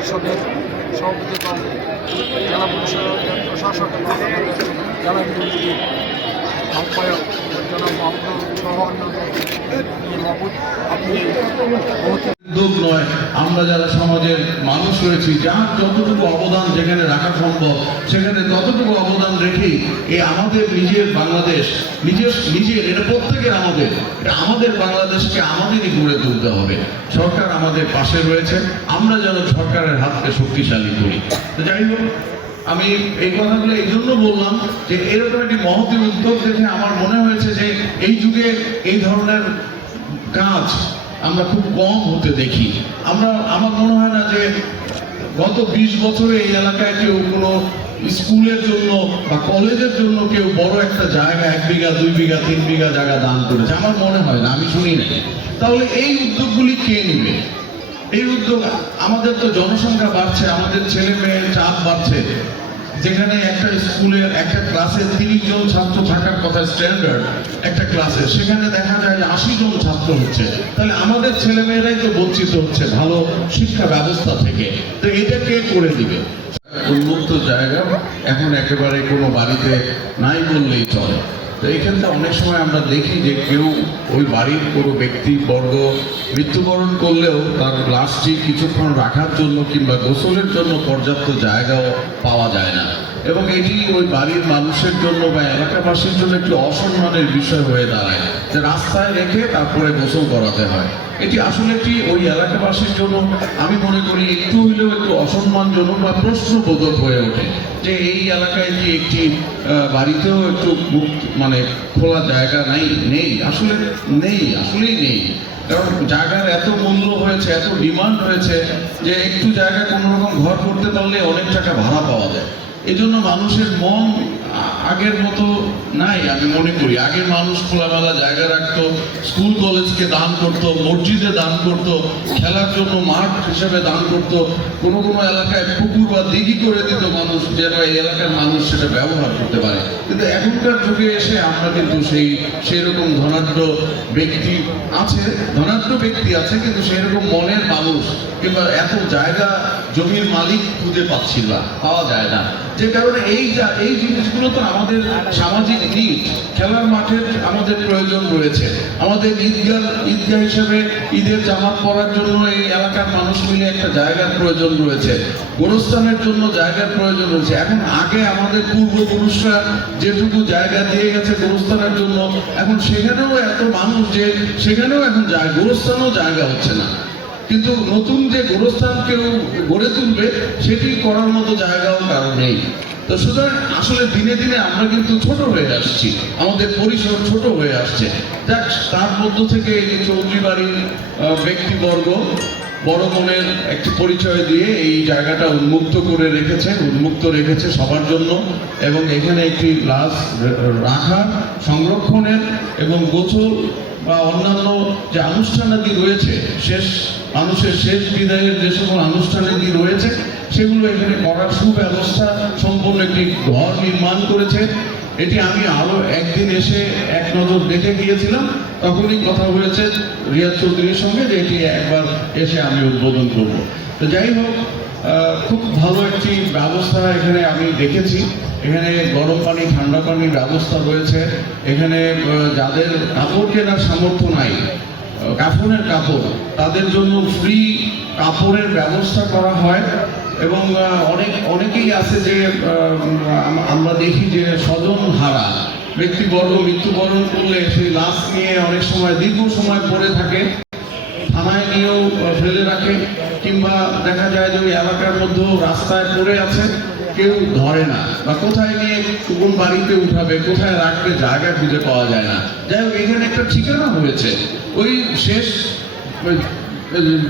পরিষদের সভাপতি এবং জেলা পরিষদ প্রশাসক জেলা বিজেপির আহ্বায়ক জনাব মাহমুদ সহ অন্যান্য মাহমুদ আপনি উদ্যোগ নয়, আমরা যারা সমাজের মানুষ রয়েছি যার যতটুকু অবদান যেখানে রাখা সম্ভব সেখানে ততটুকু অবদান রেখেই আমাদের নিজের বাংলাদেশ নিজের এটা প্রত্যেকের আমাদের বাংলাদেশকে আমাদেরই গড়ে তুলতে হবে। সরকার আমাদের পাশে রয়েছে, আমরা যেন সরকারের হাতকে শক্তিশালী করি। তো যাই হোক, আমি এই কথাগুলো এই জন্য বললাম যে এরকম একটি মহতী উদ্যোগ দেখে আমার মনে হয়েছে যে এই যুগে এই ধরনের কাজ আমরা খুব কম হতে দেখি। আমার মনে হয় না যে গত 20 বছরে এই এলাকায় কেউ কোনো স্কুলের জন্য বা কলেজের জন্য কেউ বড় একটা জায়গা 1 বিঘা 2 বিঘা 3 বিঘা জায়গা দান করেছে, আমার মনে হয় না, আমি শুনি নাই। তাহলে এই উদ্যোগগুলি কে নেবে? এই উদ্যোগ আমাদের তো জনসংখ্যা বাড়ছে, আমাদের ছেলে মেয়ের চাপ বাড়ছে। যেখানে একটা স্কুলের একটা ক্লাসে 30 জন ছাত্র থাকার কথা স্ট্যান্ডার্ড একটা ক্লাসে, সেখানে দেখা যায় যে 80 জন ছাত্র হচ্ছে। তাহলে আমাদের ছেলে মেয়েরাই তো বঞ্চিত হচ্ছে ভালো শিক্ষা ব্যবস্থা থেকে। তো এটা কে করে দিবে? উন্মুক্ত জায়গা এখন একেবারে কোনো বাড়িতে নাই বললেই চলে। তো এখানটা অনেক সময় আমরা দেখি যে কেউ ওই বাড়ির কোনো ব্যক্তিবর্গ মৃত্যুবরণ করলেও তার লাশটি কিছুক্ষণ রাখার জন্য কিংবা গোসলের জন্য পর্যাপ্ত জায়গাও পাওয়া যায় না, এবং এটি ওই বাড়ির মানুষের জন্য বা এলাকাবাসীর জন্য একটি অসম্মানের বিষয় হয়ে দাঁড়ায় যে রাস্তায় রেখে তারপরে গোসল করাতে হয়। এটি আসলে একটি ওই এলাকাবাসীর জন্য আমি মনে করি একটু হইলেও একটু অসম্মানজনক বা প্রশ্নবোধক হয়ে ওঠে যে এই এলাকায় কি একটি বাড়িতেও একটু মানে খোলা জায়গা নেই, আসলেই নেই। কারণ জায়গার এত মূল্য হয়েছে, এত ডিমান্ড হয়েছে যে একটু জায়গা কোনো রকম ঘর করতে পারলে অনেক টাকা ভাড়া পাওয়া যায়। এই জন্য মানুষের মন আগের মতো নাই। আমি মনে করি আগের মানুষ খোলামেলা জায়গা রাখতো, স্কুল কলেজকে দান করতো, মসজিদে দান করতো, খেলার জন্য মাঠ হিসেবে দান করতো, কোনো এলাকায় পুকুর বা দিঘি করে দিত মানুষ, যেন এই এলাকার মানুষ সেটা ব্যবহার করতে পারে। কিন্তু এখনকার যুগে এসে আমরা কিন্তু সেই রকম ধনাঢ্য ব্যক্তি আছে কিন্তু সেই রকম মনের মানুষ কিংবা এত জায়গা জমির মালিক খুঁজে পাওয়া যায় না। যে কারণে এই জিনিসগুলো তো আমাদের সামাজিক নিড। খেলার মাঠের আমাদের প্রয়োজন রয়েছে, আমাদের ঈদগাহ হিসেবে ঈদের জামাত পড়ার জন্য এই এলাকার মানুষ মিলে একটা জায়গার প্রয়োজন রয়েছে, গোরস্থানের জন্য জায়গার প্রয়োজন রয়েছে। এখন আগে আমাদের পূর্বপুরুষরা যেটুকু জায়গা দিয়ে গেছে গোরস্থানের জন্য, এখন সেখানেও এত মানুষ যে সেখানেও এখন গোরস্থানেও জায়গা হচ্ছে না। কিন্তু নতুন যে গোরস্থান কেউ গড়ে তুলবে সেটি করার মতো জায়গাও কারণ নেই। তো সুতরাং আসলে দিনে দিনে আমরা কিন্তু ছোট হয়ে আসছি, আমাদের পরিসর ছোট হয়ে আসছে। যাক, তার মধ্য থেকে এই চৌধুরী বাড়ির ব্যক্তিবর্গ বড় মনের একটি পরিচয় দিয়ে এই জায়গাটা উন্মুক্ত রেখেছে সবার জন্য, এবং এখানে একটি লাশ রাখার, সংরক্ষণের এবং গোসল বা অন্যান্য যে আনুষ্ঠানাদি রয়েছে, মানুষের শেষ বিদায়ের যে সকল আনুষ্ঠানাদি রয়েছে সেগুলো এখানে করার সুব্যবস্থা সম্পূর্ণ একটি ঘর নির্মাণ করেছে। এটি আমি আরো একদিন এসে এক নজর দেখে গিয়েছিলাম, তখনই কথা হয়েছে রিয়াদ চৌধুরীর সঙ্গে যে এটি একবার এসে আমি উদ্বোধন করব। তো যাই হোক, খুব ভালো একটি ব্যবস্থা এখানে আমি দেখেছি। এখানে গরম পানি ঠান্ডা পানির ব্যবস্থা রয়েছে। এখানে যাদের কাপড় কেনার সামর্থ্য নাই, কাফনের কাপড়, তাদের জন্য ফ্রি কাপড়ের ব্যবস্থা করা হয়। এবং অনেকেই আছে যে আমরা দেখি যে স্বজন হারা ব্যক্তিবর্গ মৃত্যুবরণ করলে সেই লাশ নিয়ে অনেক সময় দীর্ঘ সময় পড়ে থাকে, থানায় নিয়েও ফেলে রাখে, কিংবা দেখা যায় যে ওই এলাকার মধ্যেও রাস্তায় পড়ে আছে, কেউ ধরে না, বা কোথায় নিয়ে কোন বাড়িতে উঠাবে, কোথায় রাখবে জায়গা খুঁজে পাওয়া যায় না। যাই হোক, এখানে একটা ঠিকানা হয়েছে, ওই শেষ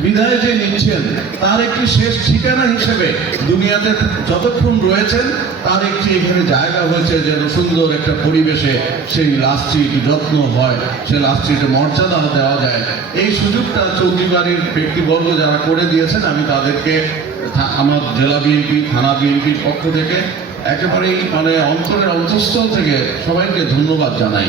বিদায় যে নিচ্ছেন তার একটি শেষ ঠিকানা হিসেবে দুনিয়াতে যতক্ষণ রয়েছেন তার একটি এখানে জায়গা হয়েছে, যেন সুন্দর একটা পরিবেশে সেই লাশটি যত্ন হয়, সেই লাশটিকে মর্যাদা দেওয়া যায়। এই সুযোগটা চৌধুরী বাড়ির ব্যক্তিবর্গ যারা করে দিয়েছেন, আমি তাদেরকে আমার জেলা বিএনপি, থানা বিএনপির পক্ষ থেকে একেবারেই অন্তরের অন্তঃস্থল থেকে সবাইকে ধন্যবাদ জানাই।